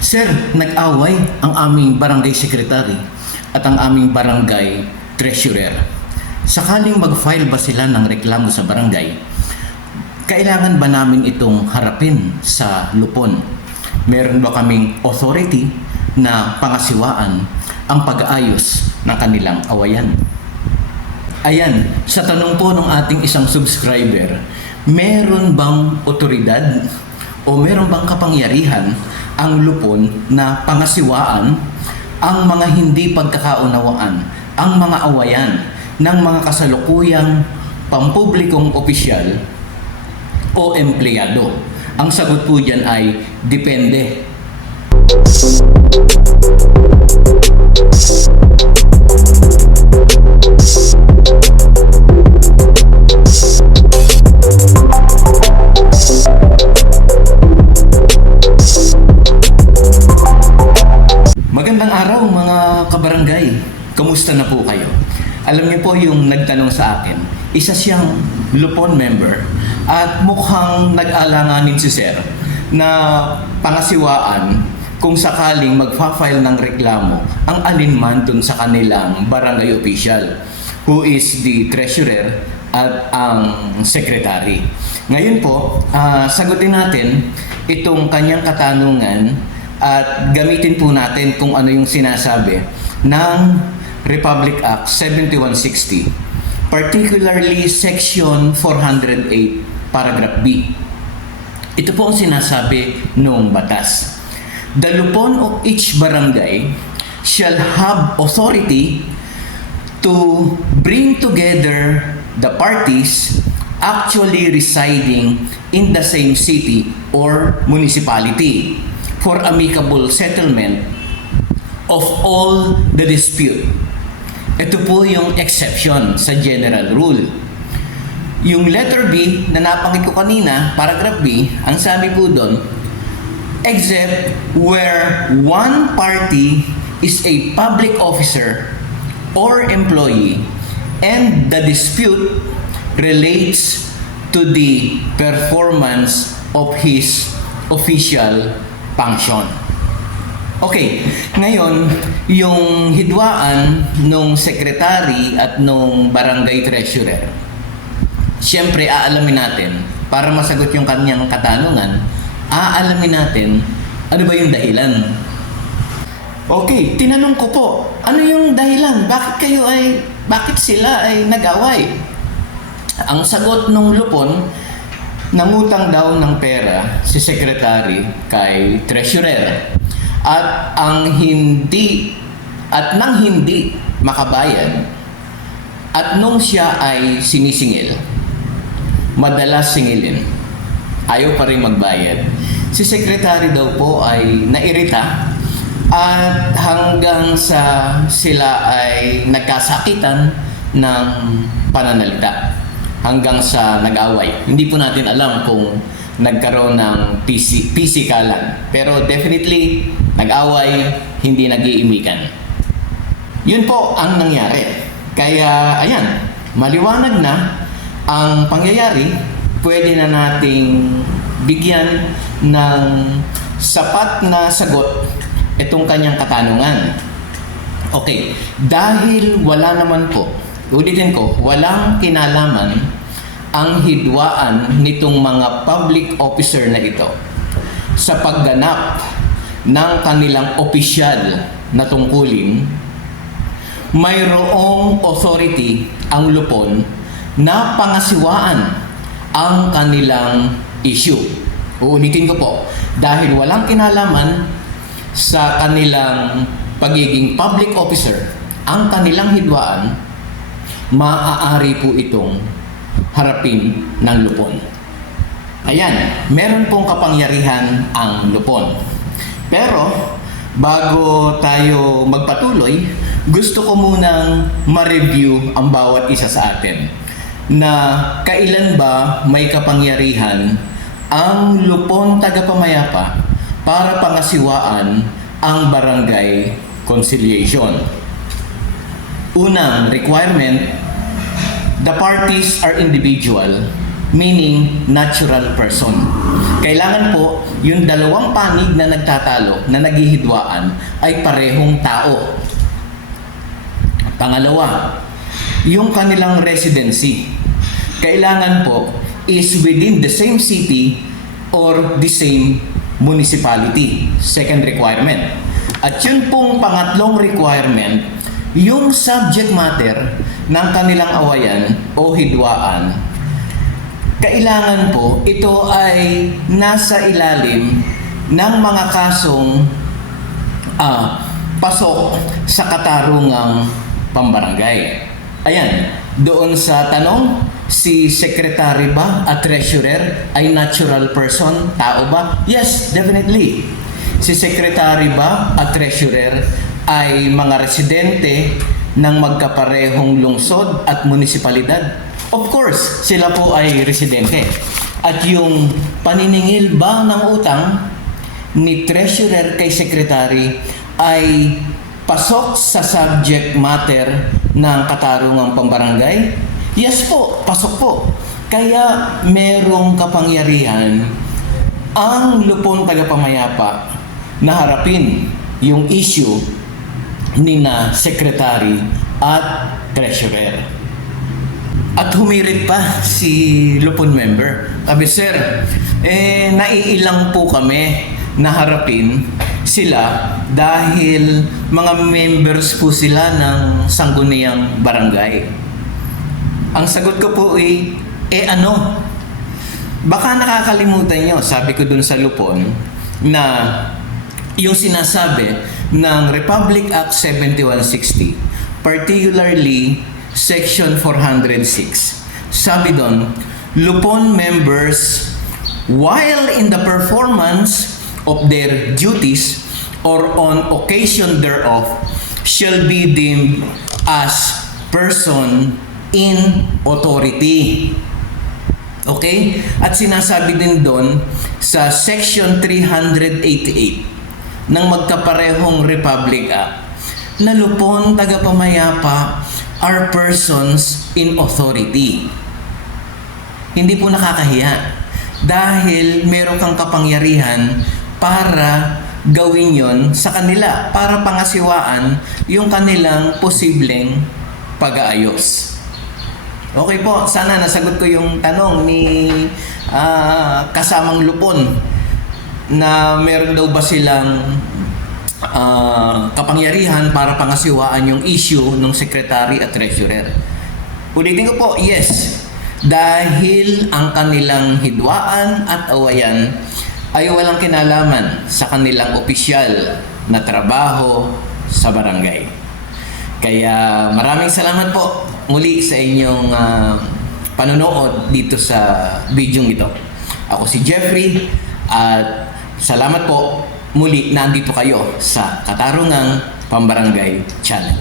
Sir, nag-away ang aming barangay secretary at ang aming barangay treasurer. Sakaling mag-file ba sila ng reklamo sa barangay, kailangan ba namin itong harapin sa lupon? Meron ba kaming authority na pangasiwaan ang pag-aayos ng kanilang awayan? Ayan, sa tanong po ng ating isang subscriber, meron bang otoridad o meron bang kapangyarihan ang lupon na pangasiwaan ang mga hindi pagkakaunawaan, ang mga awayan ng mga kasalukuyang pampublikong opisyal o empleyado? Ang sagot po dyan ay depende. Na po kayo? Alam niyo po yung nagtanong sa akin, isa siyang Lupon member at mukhang nag-alanganin si Sir na pangasiwaan kung sakaling magfa-file ng reklamo ang alinman dun sa kanilang barangay official who is the treasurer at ang secretary. Ngayon po, ah, sagutin natin itong kanyang katanungan at gamitin po natin kung ano yung sinasabi ng Republic Act 7160, particularly Section 408, Paragraph B. Ito po ang sinasabi ng batas. The lupon of each barangay shall have authority to bring together the parties actually residing in the same city or municipality for amicable settlement of all the dispute. Ito po yung exception sa general rule. Yung letter B na napanggit ko kanina, paragraph B, ang sabi po doon, except where one party is a public officer or employee and the dispute relates to the performance of his official function. Okay, ngayon, yung hidwaan nung secretary at nung barangay treasurer, Siyempre, aalamin natin, para masagot yung kanyang katanungan, aalamin natin ano ba yung dahilan. Okay, tinanong ko po, ano yung dahilan? Bakit kayo ay, bakit sila ay nag-away? Ang sagot nung lupon, nangutang daw ng pera si secretary kay treasurer. At ang hindi, at nang hindi makabayad, at nung siya ay sinisingil, madalas singilin. Ayaw pa rin magbayad. Si sekretary daw po ay nairita at hanggang sa sila ay nagkasakitan ng pananalita. Hanggang sa nag-away. Hindi po natin alam kung nagkaroon ng PC, pisikalan. Pero definitely, nag-away, hindi nag-iimikan. Yun po ang nangyari. Kaya, ayan, maliwanag na ang pangyayari, pwede na nating bigyan ng sapat na sagot itong kanyang katanungan. Okay, dahil wala naman po, ulitin ko, walang kinalaman ang hidwaan nitong mga public officer na ito sa pagganap ng kanilang opisyal na tungkulin, mayroong authority ang lupon na pangasiwaan ang kanilang issue. Uulitin ko po, dahil walang kinalaman sa kanilang pagiging public officer, ang kanilang hidwaan, maaari po itong harapin ng lupon. Ayan, meron pong kapangyarihan ang lupon. Pero, bago tayo magpatuloy, gusto ko munang ma-review ang bawat isa sa atin na kailan ba may kapangyarihan ang lupon tagapamayapa para pangasiwaan ang barangay conciliation. Unang requirement, the parties are individual meaning natural person. Kailangan po yung dalawang panig na nagtatalo, na naghihidwaan, ay parehong tao. Pangalawa, yung kanilang residency. Kailangan po is within the same city or the same municipality. Second requirement. At yun pong pangatlong requirement, yung subject matter ng kanilang awayan o hidwaan, kailangan po ito ay nasa ilalim ng mga kasong ah, pasok sa katarungang pambarangay. Ayan, doon sa tanong, si secretary ba at treasurer ay natural person? Tao ba? Yes, definitely. Si secretary ba at treasurer ay mga residente ng magkaparehong lungsod at munisipalidad? Of course, sila po ay residente. At yung paniningil ba ng utang ni treasurer kay secretary ay pasok sa subject matter ng katarungang pambarangay? Yes po, pasok po. Kaya merong kapangyarihan ang lupon tagapamayapa na harapin yung issue ni na secretary at treasurer. At humirit pa si Lupon member. Sabi, sir, eh, naiilang po kami na harapin sila dahil mga members po sila ng sangguniang barangay. Ang sagot ko po ay, eh ano? Baka nakakalimutan nyo, sabi ko dun sa Lupon, na yung sinasabi ng Republic Act 7160, particularly Section 406. Sabi doon, Lupon members, while in the performance of their duties or on occasion thereof, shall be deemed as person in authority. Okay? At sinasabi din doon sa Section 388 ng magkaparehong Republic Act na lupon tagapamayapa are persons in authority. Hindi po nakakahiya dahil meron kang kapangyarihan para gawin yon sa kanila para pangasiwaan yung kanilang posibleng pag-aayos. Okay po, sana nasagot ko yung tanong ni ah, kasamang lupon na meron daw ba silang ah, kapangyarihan para pangasiwaan yung issue ng secretary at treasurer. Ulitin ko po, yes. Dahil ang kanilang hidwaan at awayan ay walang kinalaman sa kanilang opisyal na trabaho sa barangay. Kaya maraming salamat po muli sa inyong ah, panonood dito sa video ito. Ako si Jeffrey at salamat po muli na andito kayo sa Katarungang Pambarangay Channel.